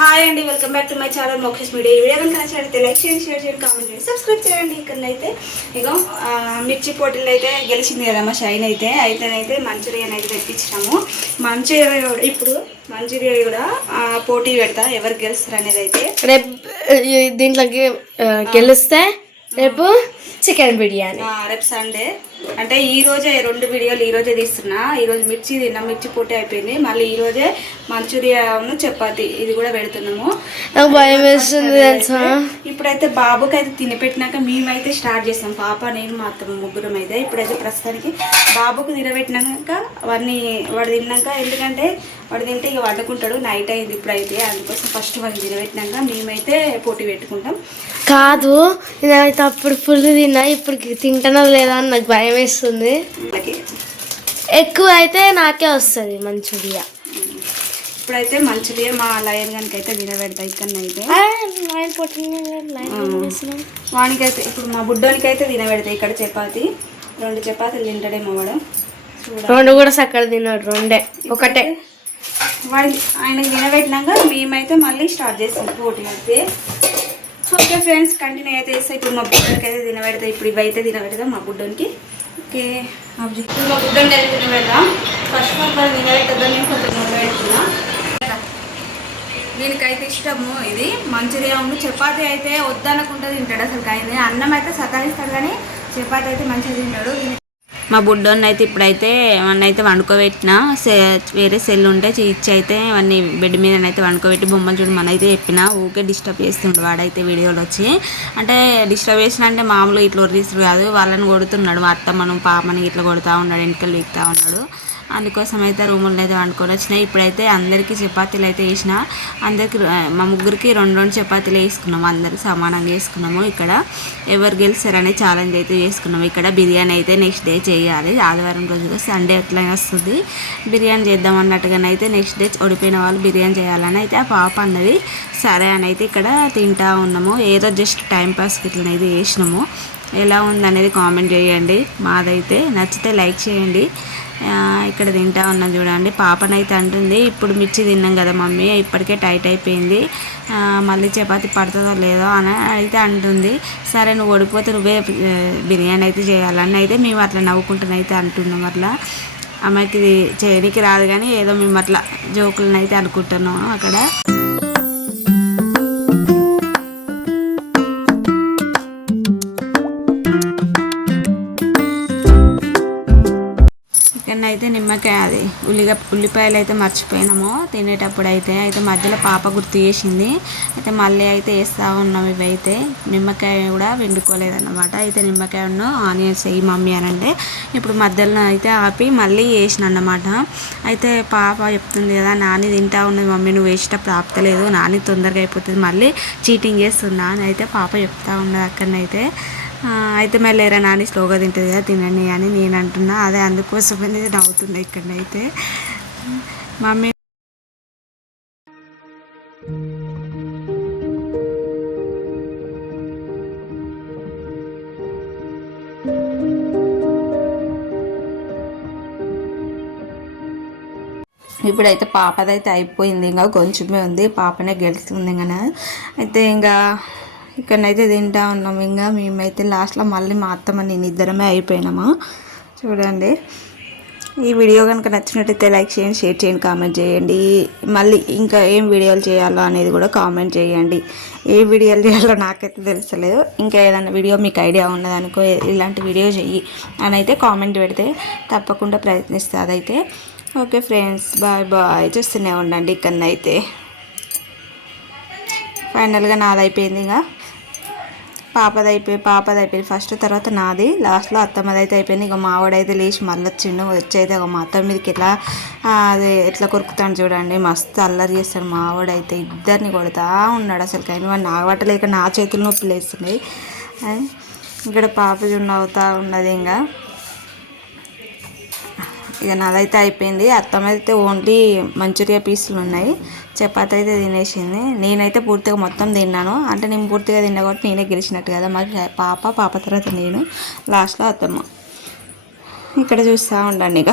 Hi అండి, welcome back to my channel Moksha's media. ఈ video కనుక నచ్చినట్లయితే లైక్ చేయండి, షేర్ చేయండి, కామెంట్ చేయండి, సబ్స్క్రైబ్ చేయండి. ఇక్కడైతే ఇగో మిర్చి పోటీలు అయితే గెలిచింది కదా మా షైన్ అయితేనైతే మంచూరియన్ అయితే తెప్పించినాము. మంచూరియా ఇప్పుడు మంచూరియా కూడా పోటీ పెడతా, ఎవరు గెలుస్తారు అనేది అయితే రేపు దీంట్లోకి గెలిస్తే రేపు చికెన్ బిర్యానీ, రేపు సండే అంటే ఈ రోజే 2 వీడియోలు ఈ రోజే తీస్తున్నా. ఈరోజు మిర్చి తిన్నా, మిర్చి పోటీ అయిపోయింది. మళ్ళీ ఈ రోజే మంచూరియాను చపాతి ఇది కూడా పెడుతున్నాము. నాకు భయం వేస్తుంది తెలుసా. ఇప్పుడైతే బాబుకి అయితే తినపెట్టినాక మేమైతే స్టార్ట్ చేస్తాం, పాప నేను మా అత్తమ్మ ముగ్గురం అయితే. ఇప్పుడైతే ప్రస్తుతానికి బాబుకు తినబెట్టినాక వాడు తిన్నాక, ఎందుకంటే వాడు తింటే ఇక వండుకుంటాడు. నైట్ అయింది ఇప్పుడైతే, అందుకోసం ఫస్ట్ వాడిని తినబెట్టినాక మేమైతే పోటీ పెట్టుకుంటాం. కాదు, నేనైతే అప్పుడు ఫుల్ తిన్నా, ఇప్పుడు తింటానో లేదా అని నాకు భయం వేస్తుంది. ఎక్కువ అయితే నాకే వస్తుంది మంచూరియా. ఇప్పుడైతే మంచూరియా మా లయన్ గానికి అయితే తినబెడతా. ఇక్కడనైతే వానికైతే ఇప్పుడు మా బుడ్డోనికి అయితే తినబెడతాయి. ఇక్కడ చపాతి 2 చపాతీలు తింటాడేమో వాడు. 2 కూడా సక్కడ తిన్నాడు, 2 ఒకటే. వాడికి ఆయనకి తినబెట్టినాక మేమైతే మళ్ళీ స్టార్ట్ చేస్తాం పోటీ అయితే. ఓకే ఫ్రెండ్స్, కంటిన్యూ అయితే వేస్తాయి. ఇప్పుడు మా బుడ్డోనికి అయితే తినబెడతాయి. ఇప్పుడు ఇవైతే తినబెడతాం మా బుడ్డోనికి. ఓకే, ఇప్పుడు మా బుడ్డోని అయితే తినబెడతాం. ఫస్ట్ ఆఫ్ ఆల్ తినబెట్టద్దని నేను కొంచెం మొదలుపెడుతున్నా. దీనికైతే ఇష్టము ఇది మంచూరియా. చపాతీ అయితే వద్దనకుండా తింటాడు అసలు. కానీ అన్నం అయితే సతాయిస్తాడు, కానీ చపాతీ అయితే మంచిగా తింటాడు. మా బుడ్డోని అయితే ఇప్పుడైతే అవన్నీ అయితే వండుకోబెట్టిన, వేరే సెల్ ఉంటే ఇచ్చి అయితే అవన్నీ బెడ్ మీద అయితే వండుకోబెట్టి బొమ్మలు చూడు మన అయితే చెప్పిన. ఊకే డిస్టర్బ్ చేస్తుండు వాడైతే వీడియోలో వచ్చి. అంటే డిస్టర్బ్ చేసిన అంటే మామూలు ఇట్లా ఒరిదిస్తుడు కాదు, వాళ్ళని కొడుతున్నాడు. మా అత్తమ్మను పాపని ఇట్లా కొడుతూ ఉన్నాడు, వెనకలు వీక్తూ ఉన్నాడు. అందుకోసం అయితే రూముల్లో అయితే వండుకొని వచ్చినాయి. ఇప్పుడైతే అందరికీ చపాతీలు అయితే వేసిన. అందరికి మా ముగ్గురికి 2 చపాతీలు వేసుకున్నాము. అందరికి సమానంగా వేసుకున్నాము. ఇక్కడ ఎవరు గెలిచారనే ఛాలెంజ్ అయితే చేసుకున్నాము. ఇక్కడ బిర్యానీ అయితే నెక్స్ట్ డే చేయాలి. ఆదివారం రోజు సండే ఎట్లయినా వస్తుంది బిర్యానీ చేద్దాం అన్నట్టుగానైతే నెక్స్ట్ డే ఓడిపోయిన వాళ్ళు బిర్యానీ చేయాలని అయితే ఆ పాప అన్నది. సరే అని అయితే ఇక్కడ తింటా ఉన్నాము. ఏదో జస్ట్ టైంపాస్కి ఇట్లనైతే వేసినాము. ఎలా ఉందనేది కామెంట్ చేయండి. మాదైతే నచ్చితే లైక్ చేయండి. ఇక్కడ తింటా ఉన్నాం చూడండి. పాపనైతే అంటుంది, ఇప్పుడు మిర్చి తిన్నాం కదా మమ్మీ, ఇప్పటికే టైట్ అయిపోయింది, మళ్ళీ చపాతి పడుతుందో లేదో అని అయితే అంటుంది. సరే నువ్వు ఓడిపోతే నువ్వే బిర్యానీ అయితే చేయాలని అయితే మేము అట్లా నవ్వుకుంటున్న అయితే అంటున్నాం. అట్లా అమ్మాయికి ఇది చేయడానికి రాదు, కానీ ఏదో మేము అట్లా జోకులను అయితే అనుకుంటున్నాము అక్కడ. అయితే నిమ్మకాయ అది ఉల్లిపాయలు అయితే మర్చిపోయినాము తినేటప్పుడు అయితే మధ్యలో పాప గుర్తు చేసింది. అయితే మళ్ళీ అయితే వేస్తూ ఉన్నాం. ఇవైతే నిమ్మకాయ కూడా వండుకోలేదన్నమాట. అయితే నిమ్మకాయ ఆనియన్స్ వేయి మమ్మీ అని అంటే ఇప్పుడు మధ్యలో అయితే ఆపి మళ్ళీ వేసిన అన్నమాట. అయితే పాప చెప్తుంది కదా, నాని తింటా ఉన్నది మమ్మీ, నువ్వు వేసేటప్పుడు ఆపుతలేదు, నాని తొందరగా అయిపోతుంది, మళ్ళీ చీటింగ్ చేస్తున్నా అని అయితే పాప చెప్తా ఉన్నది అక్కడనైతే. అయితే మళ్ళీ ఏరా నాని స్లోగా తింటుంది కదా, తినండి అని నేను అంటున్నా. అదే అందుకోసం అనేది నవ్వుతుంది ఇక్కడనైతే మమ్మీ. ఇప్పుడైతే పాపదైతే అయిపోయింది, ఇంకా కొంచెమే ఉంది, పాపనే గెలుస్తుంది కదా. అయితే ఇంకా ఇక్కడనైతే తింటా ఉన్నాం. ఇంకా మేమైతే లాస్ట్లో మళ్ళీ మా అత్తమ్మ నేను ఇద్దరమే అయిపోయినామా. చూడండి, ఈ వీడియో కనుక నచ్చినట్టయితే లైక్ చేయండి, షేర్ చేయండి, కామెంట్ చేయండి. మళ్ళీ ఇంకా ఏం వీడియోలు చేయాలో అనేది కూడా కామెంట్ చేయండి. ఏ వీడియోలు చేయాలో నాకైతే తెలుసలేదు. ఇంకా ఏదైనా వీడియో మీకు ఐడియా ఉన్నదనుకో, ఇలాంటి వీడియో చెయ్యి అని అయితే కామెంట్ పెడితే తప్పకుండా ప్రయత్నిస్తుంది అదైతే. Okay friends, bye bye. చూస్తూనే ఉండండి. ఇక్కడనైతే ఫైనల్గా నాది అయిపోయింది, ఇంకా పాపది అయిపోయింది ఫస్ట్, తర్వాత నాది లాస్ట్లో అత్తమ్మది అయితే అయిపోయింది. ఇక మావాడైతే లేచి మళ్ళీ వచ్చిండు. వచ్చి అయితే ఒక మా అత్తమ్మ మీదకి అది ఎట్లా కొరుకుతాను చూడండి, మస్తు అల్లరి చేస్తాడు మావాడైతే. ఇద్దరిని కొడుతూ ఉన్నాడు అసలు. కానీ వాడిని నాగబట్టలేక నా చేతులు నొప్పి లేస్తున్నాయి. ఇక్కడ పాప చూడండి అవుతా ఉన్నది. ఇంకా ఇక నాదైతే అయిపోయింది. అత్తమ్మ అయితే ఓన్లీ మంచూరియా పీసులు ఉన్నాయి, చపాతి అయితే తినేసింది. నేనైతే పూర్తిగా మొత్తం తిన్నాను. అంటే నేను పూర్తిగా తిన్నా కాబట్టి నేనే గెలిచినట్టు కదా. మాకు పాప తర్వాత నేను, లాస్ట్లో అత్తమ్మ. ఇక్కడ చూస్తూ ఉండండి ఇక.